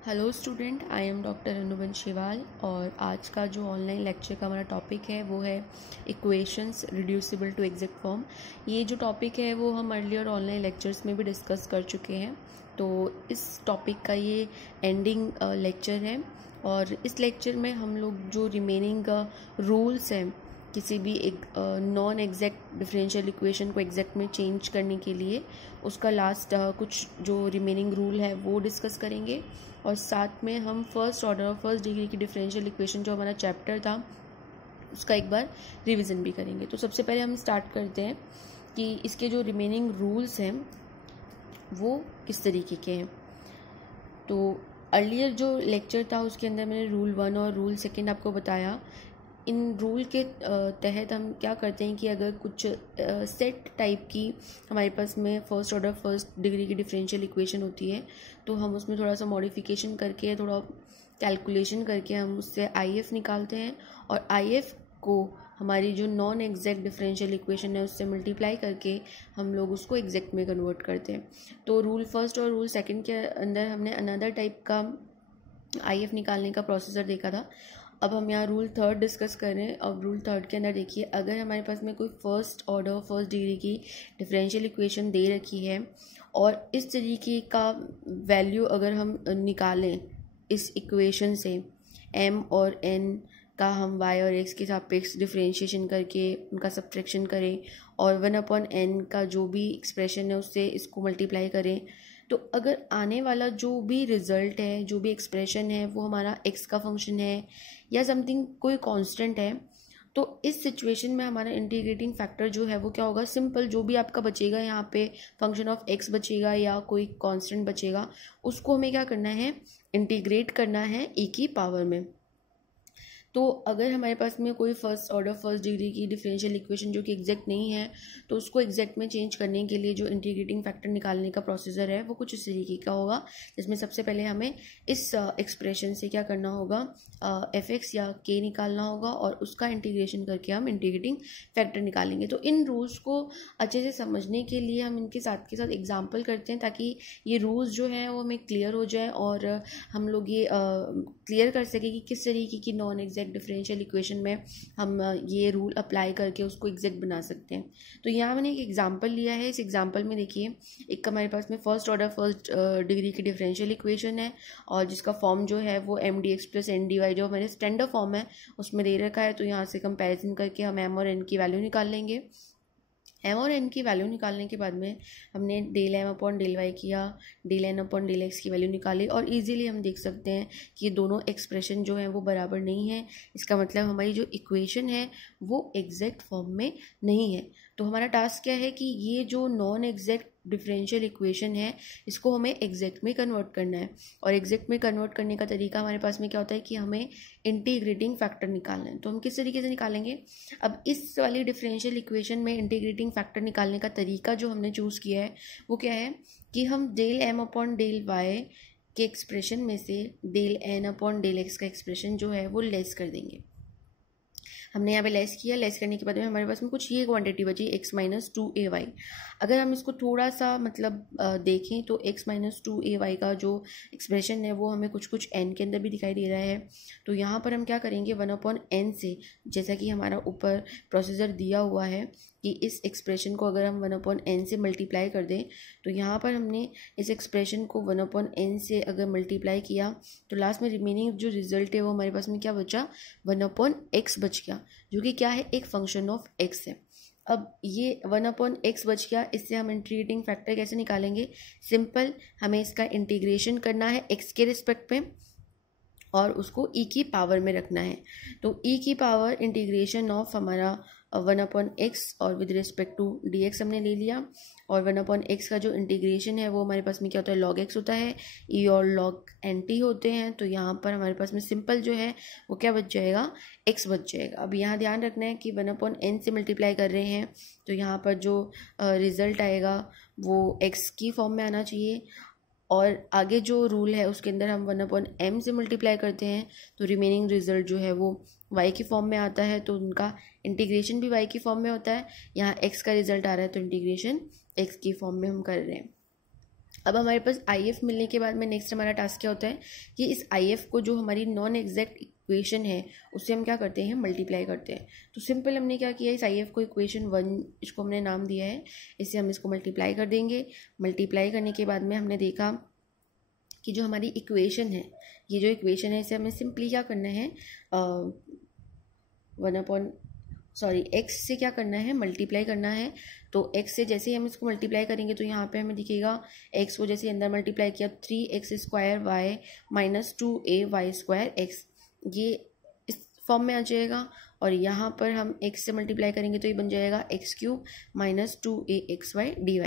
Hello student, I am doctor Anuban Shival और आज का जो ऑनलाइन लेक्चर का हमारा टॉपिक है वो है equations reducible to exact form. ये जो टॉपिक है वो हम अर्लियर ऑनलाइन लेक्चर्स में भी डिस्कस कर चुके हैं। तो इस टॉपिक का ये एंडिंग लेक्चर है और इस लेक्चर में हम लोग जो रिमेनिंग रूल्स हैं किसी भी एक नॉन एग्जैक्ट डिफरेंशियल इक्वेशन को एग्जैक्ट में चेंज करने के लिए उसका लास्ट कुछ जो रिमेनिंग रूल है वो डिस्कस करेंगे। और साथ में हम फर्स्ट ऑर्डर और फर्स्ट डिग्री की डिफरेंशियल इक्वेशन जो हमारा चैप्टर था उसका एक बार रिवीजन भी करेंगे। तो सबसे पहले हम स्टार्ट करते हैं कि इसके जो रिमेनिंग रूल्स हैं वो किस तरीके के हैं। तो अर्लियर जो लेक्चर था उसके अंदर मैंने रूल 1 और रूल 2 आपको बताया। इन रूल के तहत हम क्या करते हैं कि अगर कुछ सेट टाइप की हमारे पास में फर्स्ट ऑर्डर फर्स्ट डिग्री की डिफरेंशियल इक्वेशन होती है तो हम उसमें थोड़ा सा मॉडिफिकेशन करके थोड़ा कैलकुलेशन करके हम उससे आईएफ निकालते हैं और आईएफ को हमारी जो नॉन एग्जैक्ट डिफरेंशियल इक्वेशन है उससे मल्टीप्लाई करके हम लोग उसको एग्जैक्ट में कन्वर्ट करते हैं। तो रूल फर्स्ट और रूल 2 के अंदर हमने अनदर टाइप का आईएफ निकालने का प्रोसीजर देखा था। अब हम यहाँ रूल 3 डिस्कस कर रहे हैं। अब रूल 3 के अंदर देखिए, अगर हमारे पास में कोई फर्स्ट ऑर्डर फर्स्ट डिग्री की डिफरेंशियल इक्वेशन दे रखी है और इस तरीके का वैल्यू अगर हम निकालें इस इक्वेशन से m और n का हम y और x के सापेक्ष डिफरेंशिएशन करके उनका सब्ट्रैक्शन करें और 1/n का जो भी एक्सप्रेशन है उससे इसको मल्टीप्लाई करें, तो अगर आने वाला जो भी रिजल्ट है जो भी एक्सप्रेशन है वो हमारा x का फंक्शन है या समथिंग कोई कांस्टेंट है, तो इस सिचुएशन में हमारा इंटीग्रेटिंग फैक्टर जो है वो क्या होगा, सिंपल जो भी आपका बचेगा यहाँ पे फंक्शन ऑफ x बचेगा या कोई कांस्टेंट बचेगा उसको हमें क्या करना है, इंटीग्रेट करना है e की पावर में। तो अगर हमारे पास में कोई फर्स्ट ऑर्डर फर्स्ट डिग्री की डिफरेंशियल इक्वेशन जो कि एग्जैक्ट नहीं है तो उसको एग्जैक्ट में चेंज करने के लिए जो इंटीग्रेटिंग फैक्टर निकालने का प्रोसीजर है वो कुछ इस तरीके का होगा, जिसमें सबसे पहले हमें इस एक्सप्रेशन से क्या करना होगा, fx या k निकालना होगा और उसका इंटीग्रेशन करके हम इंटीग्रेटिंग फैक्टर निकालेंगे। तो इन रूल्स को अच्छे से समझने के लिए हम इनके साथ के साथ एग्जाम्पल करते हैं ताकि ये रूल्स जो हैं वो हमें क्लियर हो जाए और हम लोग ये क्लियर कर सकें कि किस तरीके की नॉन एग्जैक्ट डिफरेंशियल इक्वेशन में हम ये रूल अप्लाई करके उसको एग्जैक्ट बना सकते हैं। तो यहाँ मैंने एक एग्जांपल लिया है। इस एग्जांपल में देखिए, एक हमारे पास में फर्स्ट ऑर्डर फर्स्ट डिग्री की डिफरेंशियल इक्वेशन है और जिसका फॉर्म जो है वो mdx प्लस ndy जो हमारे स्टैंडर्ड फॉर्म है उसमें दे रखा है। तो यहाँ से कंपैरिजन करके हम m और n की वैल्यू निकाल लेंगे। m और n की वैल्यू निकालने के बाद में हमने del m upon del y किया, del n upon del x की वैल्यू निकाली और इजीली हम देख सकते हैं कि ये दोनों एक्सप्रेशन जो है वो बराबर नहीं है। इसका मतलब हमारी जो इक्वेशन है वो एग्जैक्ट फॉर्म में नहीं है। तो हमारा टास्क क्या है कि ये जो नॉन एग्जैक्ट डिफरेंशियल इक्वेशन है इसको हमें एग्जैक्ट में कन्वर्ट करना है और एग्जैक्ट में कन्वर्ट करने का तरीका हमारे पास में क्या होता है कि हमें इंटीग्रेटिंग फैक्टर निकालना है। तो हम किस तरीके से निकालेंगे, अब इस वाली डिफरेंशियल इक्वेशन में इंटीग्रेटिंग फैक्टर निकालने का तरीका जो हमने चूज़ किया है वो क्या है कि हम del m upon del y के एक्सप्रेशन में से del n upon del x का एक्सप्रेशन जो है वो लेस कर देंगे। हमने यहाँ पे लेस किया, लेस करने के बाद में हमारे पास में कुछ ये क्वांटिटी बची x माइनस 2ay। अगर हम इसको थोड़ा सा मतलब देखें तो x माइनस 2ay का जो एक्सप्रेशन है वो हमें कुछ कुछ n के अंदर भी दिखाई दे रहा है। तो यहाँ पर हम क्या करेंगे, 1/n से, जैसा कि हमारा ऊपर प्रोसीजर दिया हुआ है कि इस एक्सप्रेशन को अगर हम 1/n से मल्टीप्लाई कर दें तो यहाँ पर हमने इस एक्सप्रेशन को 1/n से अगर मल्टीप्लाई किया तो लास्ट में रिमेनिंग जो रिजल्ट है वो हमारे पास में क्या बचा, 1/x बच गया, जो कि क्या है, एक फंक्शन ऑफ x है। अब ये 1/x बच गया, इससे हम इंटीग्रेटिंग फैक्टर कैसे निकालेंगे, सिंपल, हमें इसका इंटीग्रेशन करना है x के रिस्पेक्ट में और उसको e की पावर में रखना है। तो e की पावर इंटीग्रेशन ऑफ हमारा 1/x और विद रिस्पेक्ट टू dx हमने ले लिया और 1/x का जो इंटीग्रेशन है वो हमारे पास में क्या होता है, log x होता है, e और log nt होते हैं। तो यहाँ पर हमारे पास में सिंपल जो है वो क्या बच जाएगा, x बच जाएगा। अब यहाँ ध्यान रखना है कि 1/n से मल्टीप्लाई कर रहे हैं तो यहाँ पर जो रिज़ल्ट आएगा वो x की फॉर्म में आना चाहिए और आगे जो रूल है उसके अंदर हम 1/m से मल्टीप्लाई करते हैं तो रिमेनिंग रिजल्ट जो है वो y की फॉर्म में आता है। तो उनका इंटीग्रेशन भी y की फॉर्म में होता है। यहाँ x का रिजल्ट आ रहा है तो इंटीग्रेशन x की फॉर्म में हम कर रहे हैं। अब हमारे पास आई एफ मिलने के बाद में नेक्स्ट हमारा टास्क क्या होता है कि इस आई एफ को जो हमारी नॉन एग्जैक्ट इक्वेशन है उससे हम क्या करते हैं, मल्टीप्लाई करते हैं। तो सिंपल हमने क्या किया, इस आई एफ को इक्वेशन 1 इसको हमने नाम दिया है, इससे हम इसको मल्टीप्लाई कर देंगे। मल्टीप्लाई करने के बाद में हमने देखा कि जो हमारी इक्वेशन है, ये जो इक्वेशन है इसे हमें सिंपली क्या करना है, एक्स से क्या करना है, मल्टीप्लाई करना है। तो एक्स से जैसे ही हम इसको मल्टीप्लाई करेंगे तो यहाँ पे हमें दिखेगा एक्स को जैसे अंदर मल्टीप्लाई किया 3x² Y minus 2ay² x, ये इस फॉर्म में आ जाएगा। और यहाँ पर हम x से मल्टीप्लाई करेंगे तो ये बन जाएगा x³ माइनस 2axy dy।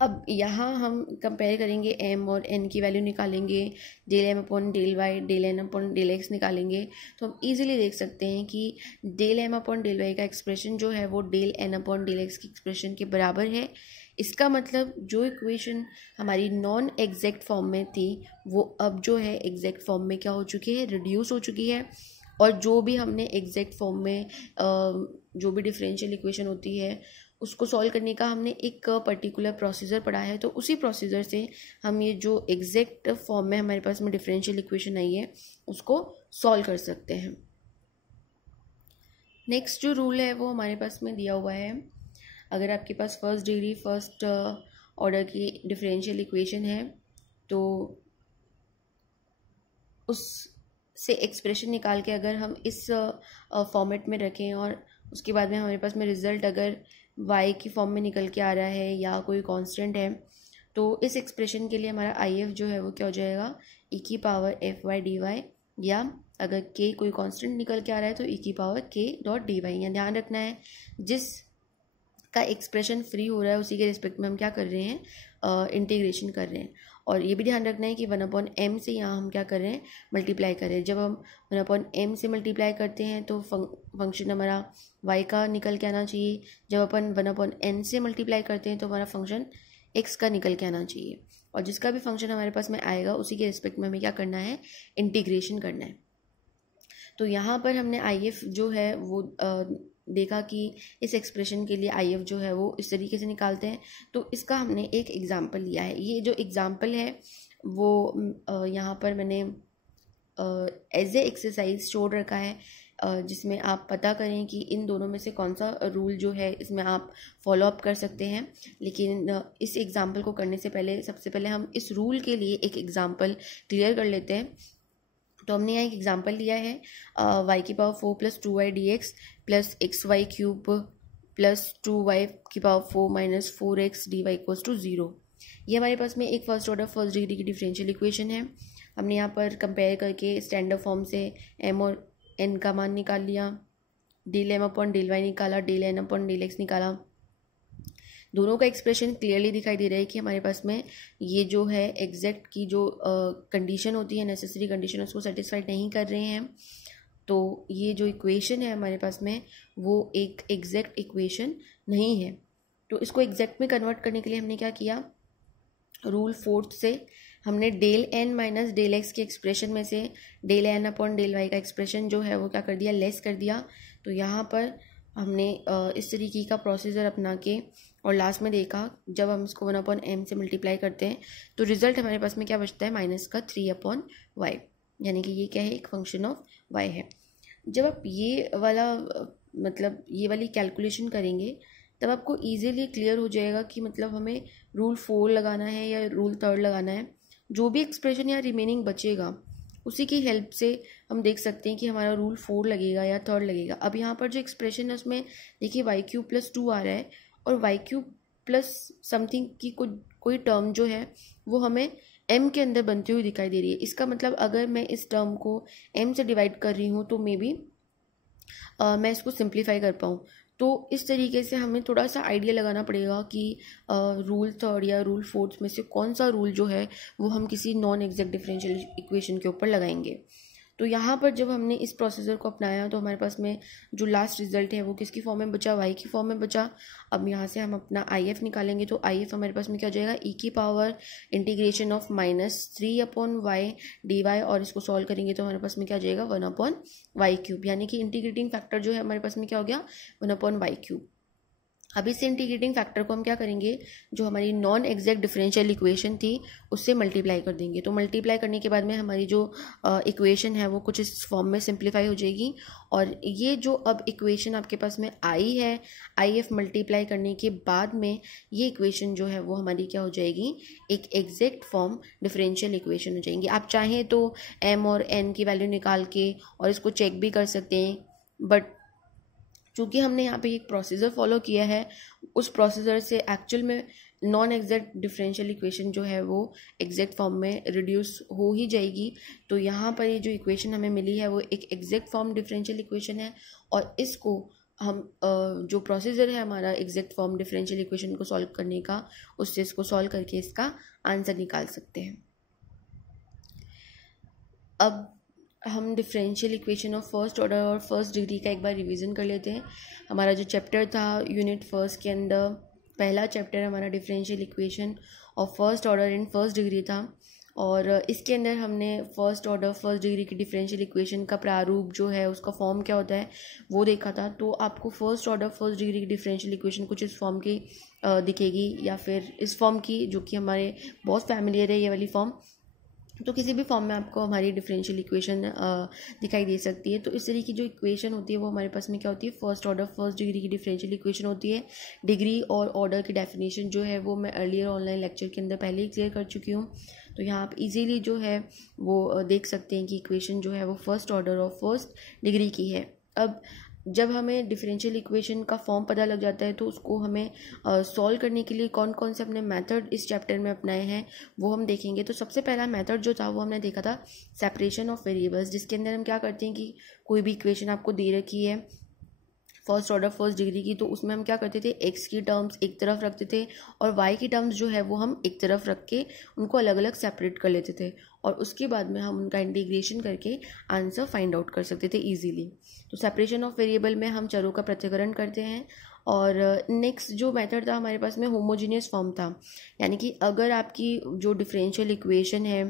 अब यहाँ हम कंपेयर करेंगे m और n की वैल्यू निकालेंगे, del m upon del y, del n upon del x निकालेंगे। तो हम इजीली देख सकते हैं कि del m upon del y का एक्सप्रेशन जो है वो del n upon del x की एक्सप्रेशन के बराबर है। इसका मतलब जो इक्वेशन हमारी नॉन एग्जैक्ट फॉर्म में थी वो अब जो है एग्जैक्ट फॉर्म में क्या हो चुकी है, रिड्यूस हो चुकी है। और जो भी हमने एग्जैक्ट फॉर्म में जो भी डिफरेंशियल इक्वेशन होती है उसको सॉल्व करने का हमने एक पर्टिकुलर प्रोसीजर पढ़ा है, तो उसी प्रोसीजर से हम ये जो एग्जैक्ट फॉर्म में हमारे पास में डिफरेंशियल इक्वेशन आई है उसको सॉल्व कर सकते हैं। नेक्स्ट जो रूल है वो हमारे पास में दिया हुआ है, अगर आपके पास फर्स्ट डिग्री फर्स्ट ऑर्डर की डिफरेंशियल इक्वेशन है तो उससे एक्सप्रेशन निकाल के अगर हम इस फॉर्मेट में रखें और उसके बाद में हमारे पास में रिजल्ट अगर y की फॉर्म में निकल के आ रहा है या कोई कांस्टेंट है, तो इस एक्सप्रेशन के लिए हमारा आई एफ जो है वो क्या हो जाएगा, e की पावर fy dy, या अगर k कोई कांस्टेंट निकल के आ रहा है तो e की पावर k डॉट dy। यहाँ ध्यान रखना है जिस का एक्सप्रेशन फ्री हो रहा है उसी के रिस्पेक्ट में हम क्या कर रहे हैं, इंटीग्रेशन कर रहे हैं। और ये भी ध्यान रखना है कि 1/m से यहाँ हम क्या कर रहे हैं, मल्टीप्लाई कर रहे हैं। जब हम 1/m से मल्टीप्लाई करते हैं तो फंक्शन हमारा y का निकल के आना चाहिए, जब अपन 1/n से मल्टीप्लाई करते हैं तो हमारा फंक्शन x का निकल के आना चाहिए। और जिसका भी फंक्शन हमारे पास में आएगा उसी के रिस्पेक्ट में हमें क्या करना है, इंटीग्रेशन करना है। तो यहाँ पर हमने आई एफ जो है वो देखा कि इस एक्सप्रेशन के लिए आई एफ जो है वो इस तरीके से निकालते हैं। तो इसका हमने एक एग्जाम्पल लिया है, ये जो एग्जाम्पल है वो यहाँ पर मैंने एज ए एक्सरसाइज छोड़ रखा है, जिसमें आप पता करें कि इन दोनों में से कौन सा रूल जो है इसमें आप फॉलो अप कर सकते हैं। लेकिन इस एग्जाम्पल को करने से पहले सबसे पहले हम इस रूल के लिए एक एग्जाम्पल क्लियर कर लेते हैं। तो हमने यहाँ एक एग्जाम्पल लिया है, y की power 4 plus 2y dx plus xy cube plus 2y की power 4 minus 4x dy equals to 0। ये हमारे पास में एक फर्स्ट ऑर्डर फर्स्ट डिग्री की डिफरेंशियल इक्वेशन है। हमने यहाँ पर कंपेयर करके स्टैंडर्ड फॉर्म से m और n का मान निकाल लिया, del m upon del y निकाला, del n upon del x निकाला। दोनों का एक्सप्रेशन क्लियरली दिखाई दे रहा है कि हमारे पास में ये जो है एग्जैक्ट की जो कंडीशन होती है, नेसेसरी कंडीशन, उसको सेटिस्फाइड नहीं कर रहे हैं। तो ये जो इक्वेशन है हमारे पास में वो एक एग्जैक्ट इक्वेशन नहीं है। तो इसको एग्जैक्ट में कन्वर्ट करने के लिए हमने क्या किया, रूल 4 से हमने del n minus del x के एक्सप्रेशन में से del n upon del y का एक्सप्रेशन जो है वो क्या कर दिया, लेस कर दिया। तो यहाँ पर हमने इस तरीके का प्रोसीजर अपना के और लास्ट में देखा जब हम इसको 1/m से मल्टीप्लाई करते हैं तो रिजल्ट हमारे पास में क्या बचता है, माइनस का 3/y, यानी कि ये क्या है, एक फंक्शन ऑफ y है। जब आप ये वाला मतलब ये वाली कैलकुलेशन करेंगे तब आपको इजीली क्लियर हो जाएगा कि मतलब हमें रूल 4 लगाना है या रूल 3 लगाना है। जो भी एक्सप्रेशन या रिमेनिंग बचेगा उसी की हेल्प से हम देख सकते हैं कि हमारा रूल 4 लगेगा या 3 लगेगा। अब यहाँ पर जो एक्सप्रेशन है उसमें देखिए y³ प्लस 2 आ रहा है और y³ प्लस समथिंग की कोई टर्म जो है वो हमें m के अंदर बनती हुई दिखाई दे रही है। इसका मतलब अगर मैं इस टर्म को m से डिवाइड कर रही हूँ तो मे बी मैं इसको सिंप्लीफाई कर पाऊँ। तो इस तरीके से हमें थोड़ा सा आइडिया लगाना पड़ेगा कि रूल 3 या रूल 4 में से कौन सा रूल जो है वो हम किसी नॉन एग्जैक्ट डिफरेंशियल इक्वेशन के ऊपर लगाएंगे। तो यहाँ पर जब हमने इस प्रोसीजर को अपनाया तो हमारे पास में जो लास्ट रिजल्ट है वो किसकी फॉर्म में बचा, y की फॉर्म में बचा। अब यहाँ से हम अपना IF निकालेंगे तो IF हमारे पास में क्या हो जाएगा, e की power integration of -3/y dy, और इसको सॉल्व करेंगे तो हमारे पास में क्या हो जाएगा 1/y क्यूब, यानी कि इंटीग्रेटिंग फैक्टर जो है हमारे पास में क्या हो गया 1/y क्यूब। अब इस इंटीग्रेटिंग फैक्टर को हम क्या करेंगे, जो हमारी नॉन एग्जैक्ट डिफरेंशियल इक्वेशन थी उससे मल्टीप्लाई कर देंगे। तो मल्टीप्लाई करने के बाद में हमारी जो इक्वेशन है वो कुछ इस फॉर्म में सिंप्लीफाई हो जाएगी। और ये जो अब इक्वेशन आपके पास में आई है, आई एफ मल्टीप्लाई करने के बाद में ये इक्वेशन जो है वो हमारी क्या हो जाएगी, एक एग्जैक्ट फॉर्म डिफरेंशियल इक्वेशन हो जाएंगी। आप चाहें तो एम और एन की वैल्यू निकाल के और इसको चेक भी कर सकते हैं, बट चूँकि हमने यहाँ पे एक प्रोसीजर फॉलो किया है, उस प्रोसीजर से एक्चुअल में नॉन एग्जैक्ट डिफरेंशियल इक्वेशन जो है वो एग्जैक्ट फॉर्म में रिड्यूस हो ही जाएगी। तो यहाँ पर ये जो इक्वेशन हमें मिली है वो एक एग्जैक्ट फॉर्म डिफरेंशियल इक्वेशन है, और इसको हम जो प्रोसीजर है हमारा एग्जैक्ट फॉर्म डिफरेंशियल इक्वेशन को सॉल्व करने का, उससे इसको सॉल्व करके इसका आंसर निकाल सकते हैं। अब हम differential equation of first order और फर्स्ट डिग्री का एक बार रिवीजन कर लेते हैं। हमारा जो चैप्टर था यूनिट फर्स्ट के अंदर, पहला चैप्टर हमारा differential equation of first order and first degree था, और इसके अंदर हमने फर्स्ट ऑर्डर फर्स्ट डिग्री की डिफरेंशियल इक्वेशन का प्रारूप जो है, उसका फॉर्म क्या होता है वो देखा था। तो आपको फर्स्ट ऑर्डर फर्स्ट डिग्री की डिफरेंशियल इक्वेशन कुछ इस फॉर्म की दिखेगी, या फिर इस फॉर्म की, जो कि हमारे बहुत फैमिलियर है ये वाली फॉर्म। तो किसी भी फॉर्म में आपको हमारी डिफरेंशियल इक्वेशन दिखाई दे सकती है। तो इस तरीके की जो इक्वेशन होती है वो हमारे पास में क्या होती है, फर्स्ट ऑर्डर फर्स्ट डिग्री की डिफरेंशियल इक्वेशन होती है। डिग्री और ऑर्डर की डेफिनेशन जो है वो मैं अर्लियर ऑनलाइन लेक्चर के अंदर पहले ही क्लियर कर चुकी हूँ। तो यहाँ आप इजीली जो है वो देख सकते हैं कि इक्वेशन जो है वो फर्स्ट ऑर्डर और फर्स्ट डिग्री की है। अब जब हमें डिफरेंशियल इक्वेशन का फॉर्म पता लग जाता है तो उसको हमें सॉल्व करने के लिए कौन कौन से अपने मेथड इस चैप्टर में अपनाए हैं वो हम देखेंगे। तो सबसे पहला मेथड जो था वो हमने देखा था सेपरेशन ऑफ वेरिएबल्स, जिसके अंदर हम क्या करते हैं कि कोई भी इक्वेशन आपको दे रखी है फर्स्ट ऑर्डर फर्स्ट डिग्री की, तो उसमें हम क्या करते थे, एक्स की टर्म्स एक तरफ रखते थे और वाई की टर्म्स जो है वो हम एक तरफ रख के उनको अलग अलग सेपरेट कर लेते थे, और उसके बाद में हम उनका इंटीग्रेशन करके आंसर फाइंड आउट कर सकते थे इजीली। तो सेपरेशन ऑफ वेरिएबल में हम चरों का पृथक्करण करते हैं। और नेक्स्ट जो मेथड था हमारे पास में होमोजीनियस फॉर्म था, यानी कि अगर आपकी जो डिफरेंशियल इक्वेशन है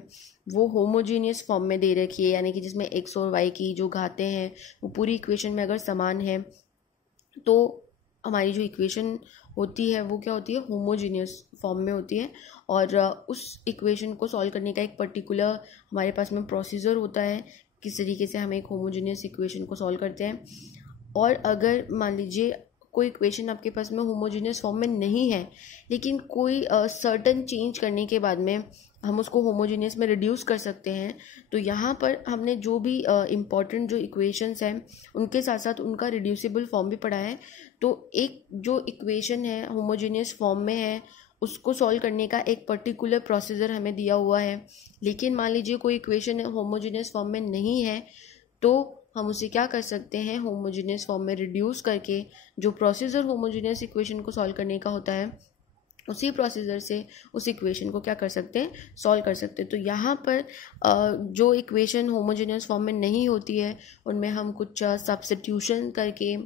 वो होमोजीनियस फॉर्म में दे रखी है, यानी कि जिसमें एक्स और वाई की जो घातें हैं वो पूरी इक्वेशन में अगर समान है, तो हमारी जो इक्वेशन होती है वो क्या होती है, होमोजीनियस फॉर्म में होती है। और उस इक्वेशन को सॉल्व करने का एक पर्टिकुलर हमारे पास में प्रोसीजर होता है, किस तरीके से हम एक होमोजीनियस इक्वेशन को सॉल्व करते हैं। और अगर मान लीजिए कोई इक्वेशन आपके पास में होमोजीनियस फॉर्म में नहीं है, लेकिन कोई सर्टन चेंज करने के बाद में हम उसको होमोजीनियस में रिड्यूस कर सकते हैं, तो यहाँ पर हमने जो भी इम्पॉर्टेंट जो इक्वेशंस हैं उनके साथ साथ उनका रिड्यूसिबल फॉर्म भी पढ़ा है। तो एक जो इक्वेशन है होमोजीनियस फॉर्म में है उसको सॉल्व करने का एक पर्टिकुलर प्रोसीजर हमें दिया हुआ है। लेकिन मान लीजिए कोई इक्वेशन होमोजीनियस फॉर्म में नहीं है, तो हम उसे क्या कर सकते हैं, होमोजीनियस फॉर्म में रिड्यूस करके जो प्रोसीजर होमोजीनियस इक्वेशन को सॉल्व करने का होता है उसी प्रोसीजर से उस इक्वेशन को क्या कर सकते हैं, सॉल्व कर सकते हैं। तो यहाँ पर जो इक्वेशन होमोजीनियस फॉर्म में नहीं होती है उनमें हम कुछ सब्स्टिट्यूशन करके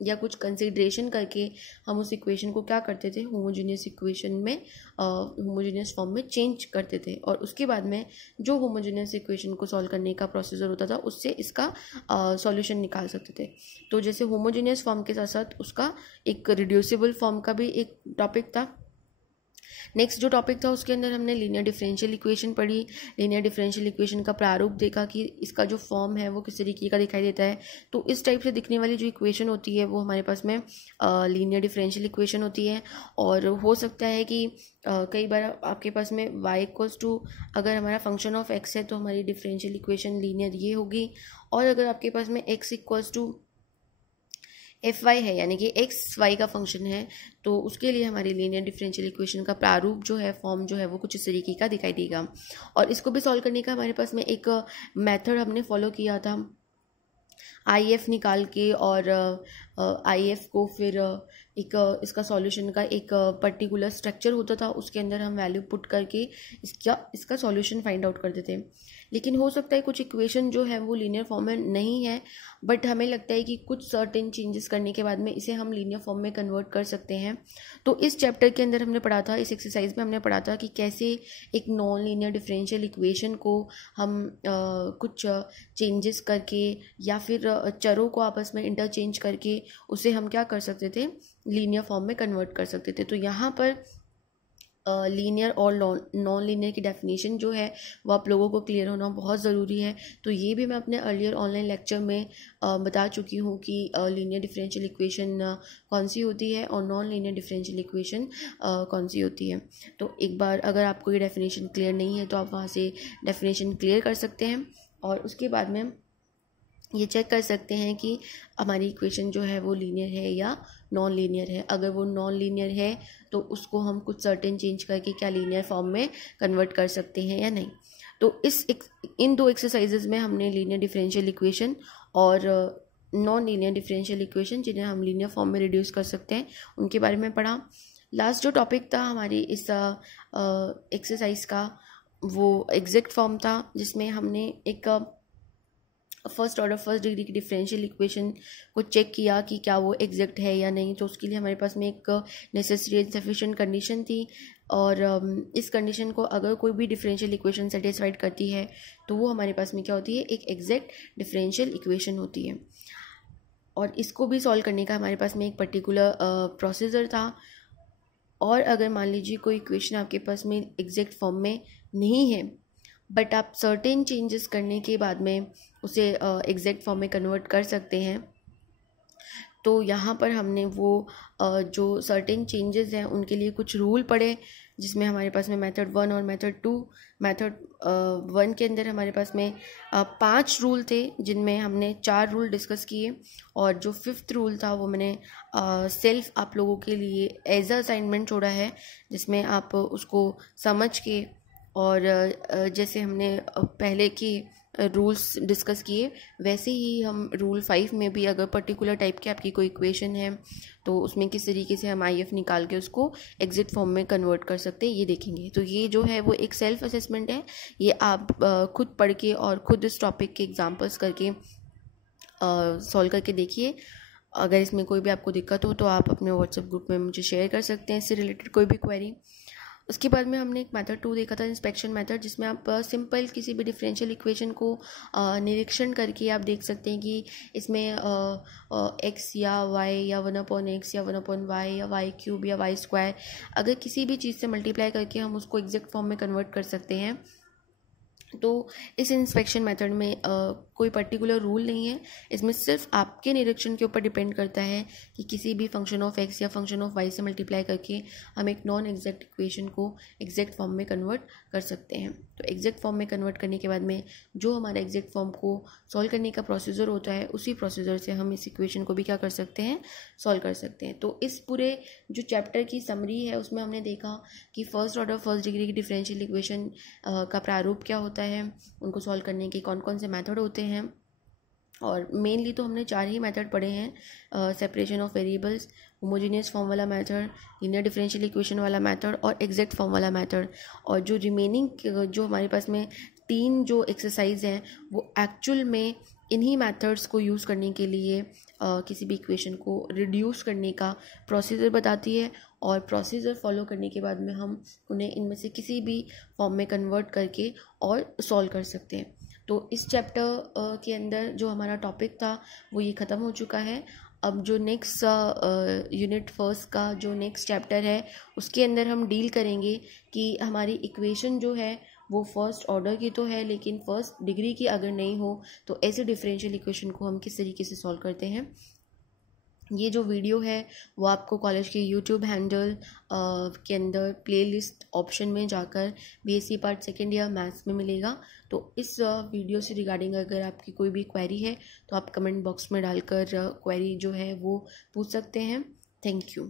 या कुछ कंसिडरेशन करके हम उस इक्वेशन को क्या करते थे, होमोजीनियस इक्वेशन में होमोजीनियस फॉर्म में चेंज करते थे, और उसके बाद में जो होमोजीनियस इक्वेशन को सॉल्व करने का प्रोसीजर होता था उससे इसका सॉल्यूशन निकाल सकते थे। तो जैसे होमोजीनियस फॉर्म के साथ साथ उसका एक रिड्यूसिबल फॉर्म का भी एक टॉपिक था। नेक्स्ट जो टॉपिक था उसके अंदर हमने लीनियर डिफरेंशियल इक्वेशन पढ़ी। लीनियर डिफरेंशियल इक्वेशन का प्रारूप देखा कि इसका जो फॉर्म है वो किस तरीके का दिखाई देता है। तो इस टाइप से दिखने वाली जो इक्वेशन होती है वो हमारे पास में लीनियर डिफरेंशियल इक्वेशन होती है। और हो सकता है कि कई बार आपके पास में y इक्वल्स टू, अगर हमारा फंक्शन ऑफ x है तो हमारी डिफरेंशियल इक्वेशन लीनियर ये होगी, और अगर आपके पास में x इक्वल्स टू fy है यानी कि एक्स वाई का फंक्शन है, तो उसके लिए हमारी लीनियर डिफरेंशियल इक्वेशन का प्रारूप जो है, फॉर्म जो है वो कुछ इस तरीके का दिखाई देगा। और इसको भी सॉल्व करने का हमारे पास में एक मेथड हमने फॉलो किया था, IF निकाल के, और IF को फिर एक इसका सॉल्यूशन का एक पर्टिकुलर स्ट्रक्चर होता था, उसके अंदर हम वैल्यू पुट करके इसका सॉल्यूशन फाइंड आउट करते थे। लेकिन हो सकता है कुछ इक्वेशन जो है वो लीनियर फॉर्म में नहीं है, बट हमें लगता है कि कुछ सर्टेन चेंजेस करने के बाद में इसे हम लीनियर फॉर्म में कन्वर्ट कर सकते हैं। तो इस चैप्टर के अंदर हमने पढ़ा था, इस एक्सरसाइज में हमने पढ़ा था कि कैसे एक नॉन लीनियर डिफरेंशियल इक्वेशन को हम कुछ चेंजेस करके या फिर चरों को आपस में इंटरचेंज करके उसे हम क्या कर सकते थे, लीनियर फॉर्म में कन्वर्ट कर सकते थे। तो यहाँ पर लीनियर और नॉन लीनियर की डेफिनेशन जो है वो आप लोगों को क्लियर होना बहुत ज़रूरी है। तो ये भी मैं अपने अर्लियर ऑनलाइन लेक्चर में बता चुकी हूँ कि लीनियर डिफरेंशियल इक्वेशन कौन सी होती है और नॉन लीनियर डिफरेंशियल इक्वेशन कौन सी होती है। तो एक बार अगर आपको ये डेफिनेशन क्लियर नहीं है तो आप वहाँ से डेफिनेशन क्लियर कर सकते हैं और उसके बाद में ये चेक कर सकते हैं कि हमारी इक्वेशन जो है वो लीनियर है या नॉन लीनियर है। अगर वो नॉन लीनियर है तो उसको हम कुछ सर्टेन चेंज करके क्या लीनियर फॉर्म में कन्वर्ट कर सकते हैं या नहीं। तो इन दो एक्सरसाइजेज में हमने लीनियर डिफरेंशियल इक्वेशन और नॉन लीनियर डिफरेंशियल इक्वेशन जिन्हें हम लीनियर फॉर्म में रिड्यूस कर सकते हैं उनके बारे में पढ़ा। लास्ट जो टॉपिक था हमारी इस एक्सरसाइज का वो एग्जैक्ट फॉर्म था, जिसमें हमने एक फर्स्ट ऑर्डर फर्स्ट डिग्री की डिफरेंशियल इक्वेशन को चेक किया कि क्या वो एग्जैक्ट है या नहीं। तो उसके लिए हमारे पास में एक नेसेसरी एंड सफिशिएंट कंडीशन थी और इस कंडीशन को अगर कोई भी डिफरेंशियल इक्वेशन सेटिस्फाइड करती है तो वो हमारे पास में क्या होती है, एक एग्जैक्ट डिफरेंशियल इक्वेशन होती है। और इसको भी सॉल्व करने का हमारे पास में एक पर्टिकुलर प्रोसीजर था। और अगर मान लीजिए कोई इक्वेशन आपके पास में एग्जैक्ट फॉर्म में नहीं है बट आप सर्टेन चेंजेस करने के बाद में उसे एग्जैक्ट फॉर्म में कन्वर्ट कर सकते हैं, तो यहाँ पर हमने वो जो सर्टेन चेंजेस हैं उनके लिए कुछ रूल पढ़े, जिसमें हमारे पास में मेथड 1 और मेथड 2। मेथड 1 के अंदर हमारे पास में 5 रूल थे जिनमें हमने 4 रूल डिस्कस किए और जो 5th रूल था वो मैंने सेल्फ आप लोगों के लिए एज अ असाइनमेंट छोड़ा है, जिसमें आप उसको समझ के और जैसे हमने पहले की रूल्स डिस्कस किए वैसे ही हम रूल 5 में भी अगर पर्टिकुलर टाइप की आपकी कोई इक्वेशन है तो उसमें किस तरीके से हम IF निकाल के उसको एग्जैक्ट फॉर्म में कन्वर्ट कर सकते हैं ये देखेंगे। तो ये जो है वो एक सेल्फ असेसमेंट है, ये आप खुद पढ़ के और खुद इस टॉपिक के एग्जांपल्स करके सॉल्व करके देखिए। अगर इसमें कोई भी आपको दिक्कत हो तो आप अपने व्हाट्सएप ग्रुप में मुझे शेयर कर सकते हैं इससे रिलेटेड कोई भी क्वेरी। उसके बाद में हमने एक मेथड 2 देखा था, इंस्पेक्शन मेथड, जिसमें आप सिंपल किसी भी डिफरेंशियल इक्वेशन को निरीक्षण करके आप देख सकते हैं कि इसमें x या y या 1/x या 1/y या y³ या y², अगर किसी भी चीज़ से मल्टीप्लाई करके हम उसको एग्जैक्ट फॉर्म में कन्वर्ट कर सकते हैं। तो इस इंस्पेक्शन मेथड में कोई पर्टिकुलर रूल नहीं है, इसमें सिर्फ आपके निरीक्षण के ऊपर डिपेंड करता है कि किसी भी फंक्शन ऑफ x या फंक्शन ऑफ y से मल्टीप्लाई करके हम एक नॉन एग्जैक्ट इक्वेशन को एग्जैक्ट फॉर्म में कन्वर्ट कर सकते हैं। तो एग्जैक्ट फॉर्म में कन्वर्ट करने के बाद में जो हमारा एग्जैक्ट फॉर्म को सॉल्व करने का प्रोसीजर होता है उसी प्रोसीजर से हम इस इक्वेशन को भी क्या कर सकते हैं, सॉल्व कर सकते हैं। तो इस पूरे जो चैप्टर की समरी है उसमें हमने देखा कि फर्स्ट ऑर्डर फर्स्ट डिग्री की डिफरेंशियल इक्वेशन का प्रारूप क्या होता है, उनको सॉल्व करने के कौन कौन से मेथड होते हैं। और मेनली तो हमने 4 ही मेथड पढ़े हैं, separation of variables, homogeneous form वाला मेथड, लीनियर डिफरेंशियल इक्वेशन वाला मेथड और एग्जैक्ट फॉर्म वाला मेथड। और जो रिमेनिंग जो हमारे पास में 3 जो एक्सरसाइज हैं वो एक्चुअल में इन्हीं मेथड्स को यूज़ करने के लिए किसी भी इक्वेशन को रिड्यूस करने का प्रोसीजर बताती है और प्रोसीजर फॉलो करने के बाद में हम उन्हें इनमें से किसी भी फॉर्म में कन्वर्ट करके और सॉल्व कर सकते हैं। तो इस चैप्टर के अंदर जो हमारा टॉपिक था वो ये ख़त्म हो चुका है। अब जो नेक्स्ट यूनिट फर्स्ट का जो नेक्स्ट चैप्टर है उसके अंदर हम डील करेंगे कि हमारी इक्वेशन जो है वो फर्स्ट ऑर्डर की तो है लेकिन फर्स्ट डिग्री की अगर नहीं हो तो ऐसे डिफरेंशियल इक्वेशन को हम किस तरीके से सॉल्व करते हैं। ये जो वीडियो है वो आपको कॉलेज के यूट्यूब हैंडल के अंदर प्लेलिस्ट ऑप्शन में जाकर BSc part 2nd year maths में मिलेगा। तो इस वीडियो से रिगार्डिंग अगर आपकी कोई भी क्वेरी है तो आप कमेंट बॉक्स में डालकर क्वेरी जो है वो पूछ सकते हैं। Thank you.